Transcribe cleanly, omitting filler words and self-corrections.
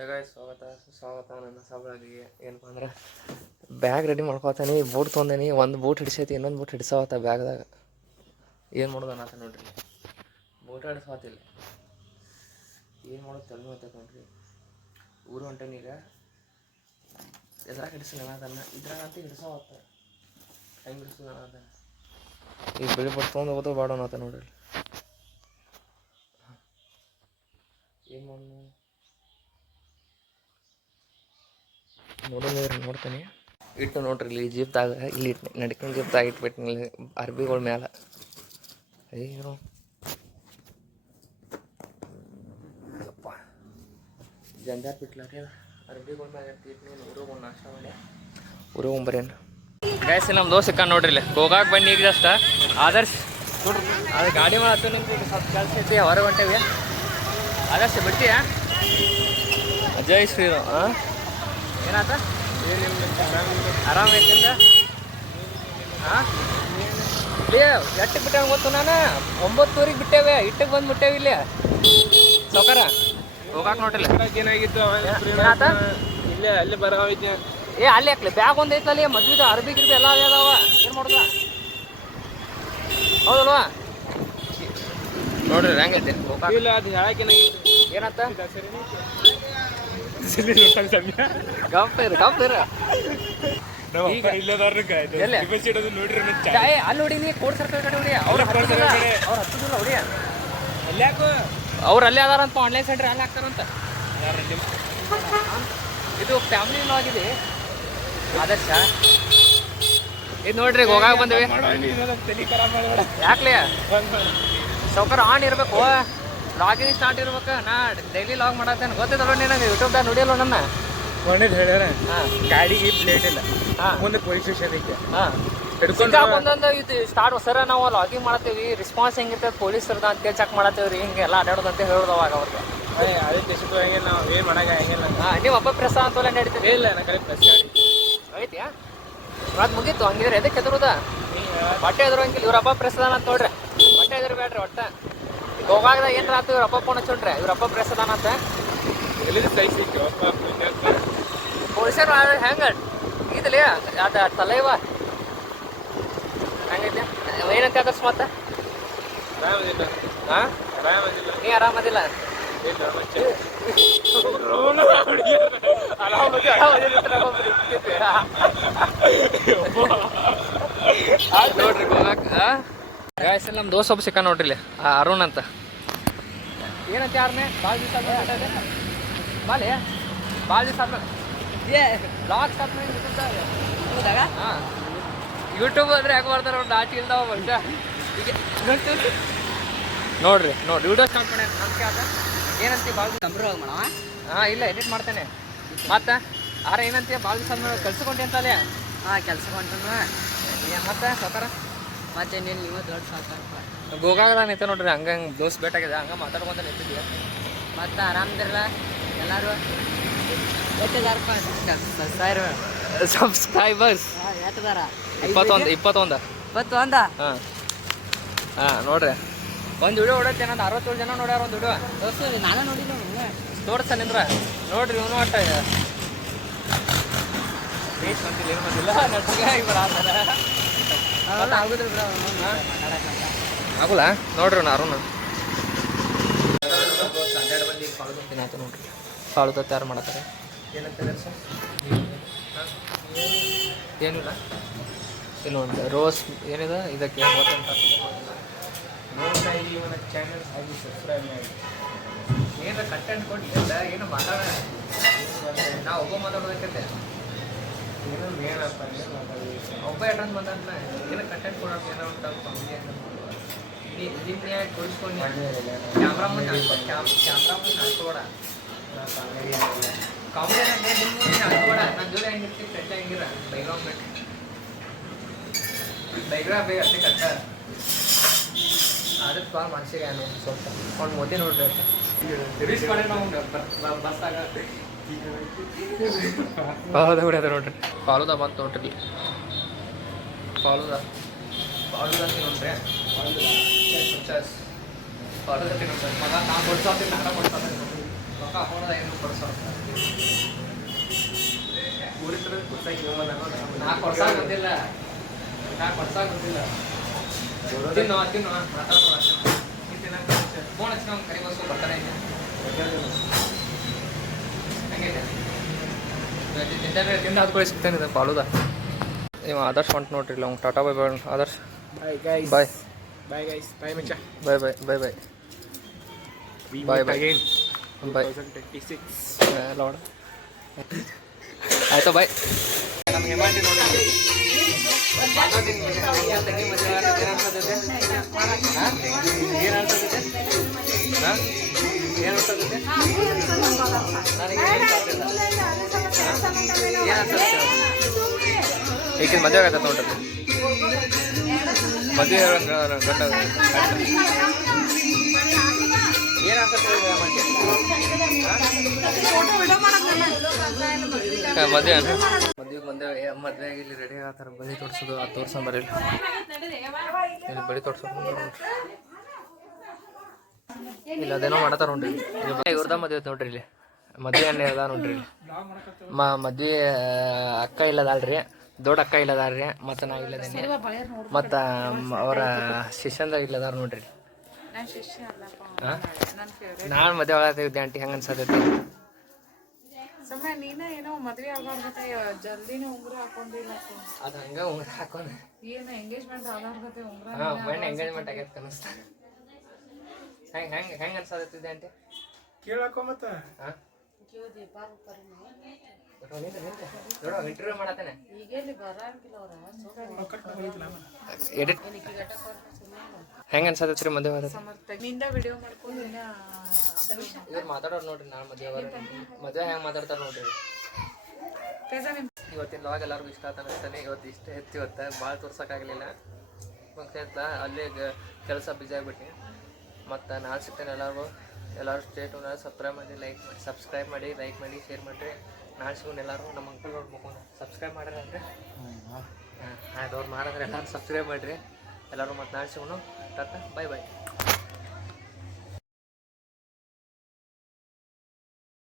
ಸ್ವಾಗತ ನನ್ನ ಸಬಳಾಗಿಗೆ ಏನಪ್ಪ ಅಂದ್ರೆ ಬ್ಯಾಗ್ ರೆಡಿ ಮಾಡ್ಕೊತಾನೆ. ಬೂಟ್ ತೊಂದೇನಿ, ಒಂದು ಬೂಟ್ ಹಿಡಿಸೈತಿ, ಇನ್ನೊಂದು ಬೂಟ್ ಹಿಡಿಸವತ್ತ ಬ್ಯಾಗ್ದಾಗ. ಏನು ಮಾಡೋದು ಅನ್ನತ್ತ ನೋಡ್ರಿ, ಬೂಟ್ ಹಿಡಿಸವತ್ತಿಲ್ಲ. ಏನು ಮಾಡೋದು ತಲೆ ನೋಡ್ತೈತೆ ನೋಡ್ರಿ. ಊರು ಹೊಂಟೇನಿ ಈಗ. ಎದ್ರಾಗ ಹಿಡಿಸಲ್ಲ ಅದನ್ನು, ಇದ್ರಾಗ ಅಂತ ಹಿಡಿಸವತ್ತ. ಹೆಂಗೆ ಹಿಡಿಸೋದು ಅನ್ನೋದ ಈಗ ಬಿಳಿ ಬಟ್ ತೊಗೊಂಡು ಹೋಗೋದು ಬಾಡ ಅನ್ನತ್ತ ನೋಡ್ರಿ. ಏನು ಮಾಡೋದು ನೋಡ್ತೀನಿ. ಇಟ್ಟು ನೋಡ್ರಿ ಇಲ್ಲಿ ಜೀಪ್ದಾಗ, ಇಲ್ಲಿ ಇಟ್ಟು ನಡ್ಕೊಂಡು ಜೀಪ್ದಾಗ ಇಟ್ಬಿಟ್ಟು ಅರ್ಬಿಗಳ ಮ್ಯಾಲ. ಅಯ್ಯೋ ಅಪ್ಪ ಜಂಜಾಟ್ ಬಿಟ್ಲಾರಿ ಅರ್ಬಿಗಳ ಮ್ಯಾಲ ಇಟ್ಟು ಊರಿಗೆ ಒಂದು ನಾಷ್ಟ ಮಾಡಿ ಊರಿಗೆ ಒಂಬರೇನು ಗ್ಯಾಸ್. ನಮ್ಮ ದೋಸ್ತ ಸಿಕ್ಕ ನೋಡ್ರಿ ಇಲ್ಲಿ ಗೋಗಾಕ್ ಬನ್ನಿ ಈಗ ಜಸ್ಟ್ ಆದರ್ಶ್ ನೋಡ್ರಿ. ಅದು ಗಾಡಿ ಮಾಡತ್ತು ನಿಮ್ಗೆ ಸ್ವಲ್ಪ ಕೆಲಸ ಐತಿ, ಹೊರಗೆ ಹೊಂಟೇವಿ. ಆದರ್ಶ ಬಿಡ್ತೀಯಾ? ಜೈ ಶ್ರೀರಾಮ್. ಹಾಂ ಏನಾತ? ಆರಾಮ ಐತಿಂದ? ಹಾಂ ಇಲ್ಲಿ ಎಟ್ಟಕ್ಕೆ ಬಿಟ್ಟೇವೆ ಗೊತ್ತು, ನಾನು 9:00 ಬಿಟ್ಟೇವೆ, ಇಟ್ಟಕ್ಕೆ ಬಂದು ಬಿಟ್ಟೇವೆ ಇಲ್ಲಿ ಸೌಕರ ಹೋಗಾಕ್ ನೋಡ್ರಿಲ್ಲ. ಏನಾಗಿತ್ತು ಏನಾತ? ಇಲ್ಲೇ ಅಲ್ಲೇ ಬರೋಯ್ತು. ಅಲ್ಲಿ ಹಾಕ್ಲಿ ಬ್ಯಾಗ್ ಒಂದು ಐತಲ್ಲಿ, ಮದ್ವಿದ ಅರ್ಬಿ ಗಿರ್ಬಿ ಎಲ್ಲ ಅದಾವ. ಏನು ಮಾಡೋದ ಹೌದಲ್ವಾ? ನೋಡ್ರಿ ಹೆಂಗೈತಿ ಇಲ್ಲ ಅದು ಹೇಳಕ್ಕೆ ಏನಂತ? ಗಂಪೇರು ಅಲ್ಲಿ ನೋಡಿ, ನೀ ಕೋಡ್ ಸರ್ಕಲ್ ಕಡೆ ಹೊಡಿ. ಅವ್ರು ಹತ್ತದಿಲ್ಲ ಹೊಡಿ. ಅವ್ರು ಅಲ್ಲೇ ಅದಾರಂತ, ಆನ್ಲೈನ್ ಸೆಂಟರ್ ಅಲ್ಲಿ ಹಾಕ್ತಾರಂತ. ಇದು ಫ್ಯಾಮಿಲಿ ಲಾಗ್ ಇದೆ ಆದರ್ಶ. ಇದು ನೋಡ್ರಿ ಹೋಗಾಗ ಬಂದ್ವಿ. ಯಾಕ್ಲೆ ಸೌಕರ್ ಆನ್ ಇರ್ಬೇಕು, ಲಾಗಿಂಗ್ ಸ್ಟಾರ್ಟ್ ಇರ್ಬೇಕು. ನಾ ಡೈಲಿ ಲಾಗ್ ಮಾಡತ್ತೇನೆ ಗೊತ್ತಿದ್ದಲ್ಲ ನಿನಗೆ, ಯೂಟ್ಯೂಬ್ದಾಗ ನೋಡಿಯಲ್ಲ ನನ್ನ ಹೇಳ್ಯಾರ. ಹಾಂ ಗಾಡಿಗೆ ಪ್ಲೇಟ್ ಇಲ್ಲ, ಹಾಂ ಮುಂದೆ ಪೊಲೀಸ್ ಸ್ಟೇಷನ್ ಐತೆ. ಹಾಂ ಒಂದೊಂದು ಇದು ಸ್ಟಾರ್ಟ್ ಸರ ನಾವು ಲಾಗಿಂಗ್ ಮಾಡತ್ತೀವಿ, ರೆಸ್ಪಾನ್ಸ್ ಹೆಂಗಿರ್ತದೆ ಪೊಲೀಸರದ ಅಂತೇಳಿ ಚೆಕ್ ಮಾಡತ್ತೇವೆ ರೀ. ಹಿಂಗೆಲ್ಲ ಅಡ್ಡಾಡೋದಂತ ಹೇಳೋದವಾಗ ಅವ್ರಿಗೆ. ಅದೇ ದೇಶಕ್ಕೆ ಹಂಗಿಲ್ಲ, ನಾವು ಏನು ಮಾಡಾಗ ಹಂಗಿಲ್ಲ. ಹಾಂ ನೀವು ಹಬ್ಬ ಪ್ರೆಸ ಅಂತಲ್ಲ ನಡೀತೀವಿ. ಇಲ್ಲ ನಾ ಕಡೆ ಪ್ರೆಸ್ ಐತಿಯಾ? ಅದು ಮುಗೀತು. ಹಂಗಿದ್ರೆ ಎದಕ್ಕೆ ಹೆದರುದ? ಬಟ್ಟೆ ಎದುರು ಹಂಗಿಲ್ಲ. ಇವ್ರ ಹಬ್ಬ ಪ್ರೆಸ್ ಅದಾನ ಅಂತ ನೋಡ್ರಿ, ಬಟ್ಟೆ ಎದುರು ಬೇಡ್ರಿ ಒಟ್ಟ. ಈಗ ಹೋಗಾಗದಾಗ ಏನಾರ ಆಯ್ತು, ಇವ್ರ ಹಬ್ಬ ಫೋನ್ ಹಚ್ಚೋಣ್ರಿ, ಇವ್ರ ಹಬ್ಬ ಪ್ರೆಸ್ ಅದಾನ ಅಂತ. ಎಲ್ಲಿ ಸೈಜ್ ಸಿಕ್ಕು ಪೊಲೀಸರು ಹೆಂಗೆ ಇದಿಲ್ಲ ಅದು ತಲೆವ ಹಂಗೈತೆ. ಏನಂತ ಅಕಸ್ಮಾತ್? ಆರಾಮದಿಲ್ಲ. ಹಾಂ ಆರಾಮದಿಲ್ಲ. ನೀ ಆರಾಮದಿಲ್ಲ? ನೋಡ್ರಿ ಗೋಗಾಕ್ ಗಾಯ್ಸ್ ನಮ್ಮ ದೋಸ್ತ ಒಬ್ಬ ಸಿಕ್ಕ ನೋಡ್ರಿ ಇಲ್ಲಿ, ಅರುಣ್ ಅಂತ. ಏನಂತ ಯಾರನ್ನೇ ಭಾಳ ದಿವಸ ಭಾಳ ದಿವಸ ಬ್ಲಾಗ್ ಸ್ಟಾರ್ಟ್ ಮಾಡಿ ಯೂಟ್ಯೂಬ್ದಾಗ. ಹಾಂ ಯೂಟ್ಯೂಬ್ ಅಂದ್ರೆ ಯಾಕೆ ಮಾಡ್ತಾರೆ ಅವ್ರು ನಾಟಿ ಇಲ್ದಾವ ಮನುಷ್ಯ. ಈಗ ನೋಡ್ರಿ ವಿಡಿಯೋ ಸ್ಟಾರ್ಟ್ ಮಾಡಿ ನಂಬಿಕೆ ಆದ. ಏನಂತೀವಿ ಭಾಳ ಕಂಪ್ಯೂಟರ್ ಮಾಡ? ಹಾಂ ಇಲ್ಲ ಎಡಿಟ್ ಮಾಡ್ತೇನೆ. ಮತ್ತೆ ಏನಂತೀಯ ಭಾಳ ದಿವಸ ಕಲ್ಸ್ಕೊಂಡೆ ಅಂತಲೇ? ಹಾಂ ಕೆಲಸ ಮಾಡ್ತಾನ. ಮತ್ತೆ ಸಾಕಾರ ಮತ್ತೆ ನೀವು ದೊಡ್ಡ ಸಾಕಾರ ಗೋಗಾಗದ ನಿಂತ ನೋಡ್ರಿ, ಹಂಗೆ ದೋಸ್ ಬೇಟಾಗಿದೆ, ಹಂಗೆ ಮಾತಾಡ್ಕೊಂತ ನಿಂತಿದ್ವಿ. ಮತ್ತೆ ಆರಾಮದಿರಲ್ಲ ಎಲ್ಲರೂ? ಸಬ್ಸ್ಕ್ರೈಬರ್ಸ್ 21. ಹಾಂ ನೋಡ್ರಿ ಒಂದು ವಿಡಿಯೋ ಹೊಡತ್ತೆ, ನಾನು 67 ಜನ ನೋಡ್ಯಾರ ಒಂದು ವಿಡಿಯೋ. ನಾನು ನೋಡಿಲ್ಲ ತೋರ್ಸ ನಿಂದ್ರ ನೋಡ್ರಿ. ಇವನು ಅಟ್ಟ ಬೇಸ್ ಬಂದಿಲ್ಲ, ಏನು ಬಂದಿಲ್ಲ, ನಟಿಗೆ ಆಗುದ್ರ ಆಗುಲ್ಲ. ನೋಡ್ರಿ ಅರುಣ್ 12 ಮಂದಿ ಕಾಳು ತಿನ್ನಾಯ್ತು ನೋಡ್ರಿ. ಕಾಳು ತಯಾರು ಮಾಡತ್ತಾರೆ. ಏನಂತಾರೆ ಸರ್? ಏನಿಲ್ಲ. ಇನ್ನೊಂದು ರೋಸ್ ಏನಿದೆ ಇದಕ್ಕೆ ಅಂತ ಇವನ ಚಾನಲ್ ಆಗಿ ಸಬ್ಸ್ಕ್ರೈಬ್ ಮಾಡಿ. ಏನಾರ ಕಂಟೆಂಟ್ ಕೊಟ್ಟಿಲ್ಲ, ಏನು ಮಾತಾಡ ನಾವು ಒಬ್ಬ ಮಾತಾಡೋದಕ್ಕೆ ಏನೋ ಏನಪ್ಪ ಒಬ್ಬ ಅಟೆಂಡ್ ಬಂದಂತ ಏನೋ ಕಂಟೆಂಟ್ ಕೊಡೋಕೆ ಏನೋ ಉಂಟು ಕಮ್ಮಿ ಅಂತ ನಿಮ್ಮನ್ನೇ ತೋರಿಸ್ಕೊಂಡು ಕ್ಯಾಮ್ರಾ ಮುಂದೆ ಹಾಕೋಬೇಡ. ಕಾಮಿಡಿ ಅಂದರೆ ನಿಮ್ಮ ಹಾಕೋಬೇಡ. ನನ್ನ ಜೋಡಿ ಹೆಂಗಿರ್ತೀವಿ ಫ್ರೆಂಡ್ ಹೆಂಗಿರ ಬೈಗ್ರೌಂಡ್ ಬೇಗ ಅಷ್ಟೇ ಕಷ್ಟ. ಅದಕ್ಕೆ ಭಾಳ ಮನ್ಸಿಗೆ ಏನು ಸ್ವಲ್ಪ ಒಂದು ಮೋದಿ ನೋಡ್ರಿ ರೀಚ್ ಮಾಡಿ ನಾವು ಬಸ್ಸಾಗ ಹೌದಾ ಬಿಡಿ. ಅದ ನೋಡ್ರಿ ಫಾಲೋದ ಬಂತು ನೋಡ್ರಿ. ಫಾಲೋದ ನೋಡ್ರಿ ಫಾಲೋದ ನೋಡ್ರಿ ಮಗ ನಾ ಕೊಡ್ಸಾತೀನಿ, ನಾನ ಕೊಡ್ಸಾತೀನಿ. ರೊಕ್ಕ ಹಾಕೋದ ಏನು ಕೊಡ್ಸೋ ಊರಿಗೆ ಕಡೆ ಗೊತ್ತಾಗಿ ನಾಲ್ಕು ವರ್ಷ ಗೊತ್ತಿಲ್ಲ ತಿನ್ನು ಮಾತಾಡೋ ಫೋನ್ ಹಚ್ಚಿ ನಾವು ಕರಿ ಬಸ್ಸು ಬರ್ತಾನೆ ಹಂಗೈತೆ ತಿಂದ ಹಾದ್ಕೊಳ್ಳಿ ಸಿಗ್ತಾನೆ ಫಾಲುದ ಇವ ಆದರ್ಶ್ ಹೊಂಟು ನೋಡ್ರಿ ಇಲ್ಲ ಅವ್ನು tata bye bye Adarsh bye guys bye bye guys bye ಮಚ್ಚ bye bye bye bye we Bye, meet bye. Again bye 2026 ಲಾಡ್ ಆಯ್ತು ಬಾಯ್ ನಮ್ಗೆ ಮಾಡಿ ನೋಡಿ ಏನು ಅನ್ಸತ್ತೆ ಏನು ಅನ್ಸತ್ತೆ ನನಗೆ ಏನು ಅನ್ಸತ್ತೆ ಈಗಿನ ಮದುವೆ ಆಗತ್ತೆ ನೋಡ್ರಿ ಮದುವೆ ಗಂಡ ಏನು ಅನ್ಸತ್ತೆ ಮದುವೆ ಮದುವೆ ಇಲ್ಲಿ ರೆಡಿ ಆಗತ್ತಾರ ಬಳಿ ತೋರ್ಸೋದು ಅದು ತೋರ್ಸಂಬರಿ ಇಲ್ಲಿ ಬಳಿ ತೋರ್ಸೋದು ಇಲ್ಲ ಅದೇನೋ ಮಾಡತ್ತಾರ ನೋಡ್ರಿ ಇವ್ರದ ಮದುವೆ ಐತೆ ನೋಡ್ರಿ ಇಲ್ಲಿ ಮದುವೆ ಎಣ್ಣೆ ಅದ ನೋಡ್ರಿ ಇಲ್ಲಿ ಮದುವೆ ಅಕ್ಕ ಇಲ್ಲದಲ್ರಿ ದೊಡ್ಡ ಅಕ್ಕ ಇಲ್ಲದಾರ್ರಿ ಮತ್ತು ನಾ ಇಲ್ಲದೇನೆ ಮತ್ತು ಅವರ ಶಿಷ್ಯಂದಾಗ ಇಲ್ಲದಾರ ನೋಡ್ರಿ ನಾನು ಮದುವೆ ಆಗತ್ತಿದ್ದೆ ಆಂಟಿ ಹೆಂಗೆ ಅನ್ಸತೈತಿ ಸಮಯ ನೀನ ಏನೋ ಮದ್ವೆ ಆಗಾರ್ಗತೆ ಜಲ್ದಿನೇ ಉಂಗುರ ಹಾಕೊಂಡಿಲ್ಲ ಅದು ಹಂಗೆ ಉಂಗ್ರ ಹಾಕೊಂಡು ಏನು ಎಂಗೇಜ್ಮೆಂಟ್ ಆಗಾರ್ಗತೆ ಉಂಗುರ ಹಾಂ ಮಣ್ಣು ಎಂಗೇಜ್ಮೆಂಟ್ ಆಗೈತೆ ಕನಸ್ತಾ ಹೆಂಗೆ ಅನ್ಸತೈತಿದೆ ಆಂಟಿ ಕೇಳಕೋ ಮತ್ತ ಹಾಂ ಇಂಟರ್ವ್ಯೂ ಮಾಡತ್ತೇನೆ ಈಗೇಲಿ ಬರಂಗಿಲ್ಲ ಅವ್ರ ಎಡಿಟ್ ಹೆಂಗೆ ಅನ್ಸತೈತಿ ರೀ ಮದುವೆ ಆದೈತಿ ಸಮರ್ಥ ನಿಂದ ವಿಡಿಯೋ ಮಾಡ್ಕೊಂಡು ಇವ್ರು ಮಾತಾಡೋರು ನೋಡ್ರಿ ನಾನು ಮದುವೆ ಹೆಂಗೆ ಮಾತಾಡ್ತಾರೆ ನೋಡ್ರಿ ಇವತ್ತಿನ ಲಾಗ್ ಎಲ್ಲರಿಗೂ ಇಷ್ಟ ಆತ ಅನಿಸ್ತಾನೆ ಇವತ್ತು ಇಷ್ಟ ಹೆಚ್ಚು ಇವತ್ತು ಭಾಳ ತೋರ್ಸೋಕ್ಕಾಗಲಿಲ್ಲ ಫಂಕ್ಷನ್ ಅಲ್ಲೇ ಕೆಲಸ ಬಿಜಿ ಆಗಿಬಿಟ್ಟು ಮತ್ತು ನಾಳೆ ಸಿಗ್ತೇನೆ ಎಲ್ಲರೂ ಸ್ಟೇಟ್ ಸಬ್ಸ್ಕ್ರೈಬ್ ಮಾಡಿ ಲೈಕ್ ಮಾಡಿ ಶೇರ್ ಮಾಡಿರಿ ನಾಳೆ ಸಿಗೋಣ ಎಲ್ಲರೂ ನಮ್ಮ ಅಂಕಲ್ ನೋಡ್ಬೇಕು ಸಬ್ಸ್ಕ್ರೈಬ್ ಮಾಡ್ರಿ ಅಂದರೆ ಆಯ್ತು ಅವ್ರು ಮಾಡಿದ್ರೆ ಎಲ್ಲರೂ ಸಬ್ಸ್ಕ್ರೈಬ್ ಮಾಡಿರಿ ಎಲ್ಲರೂ ಮತ್ತು ನಾಳೆ ಸಿಗೋಣ ಟಾಟಾ ಬಾಯ್ ಬಾಯ್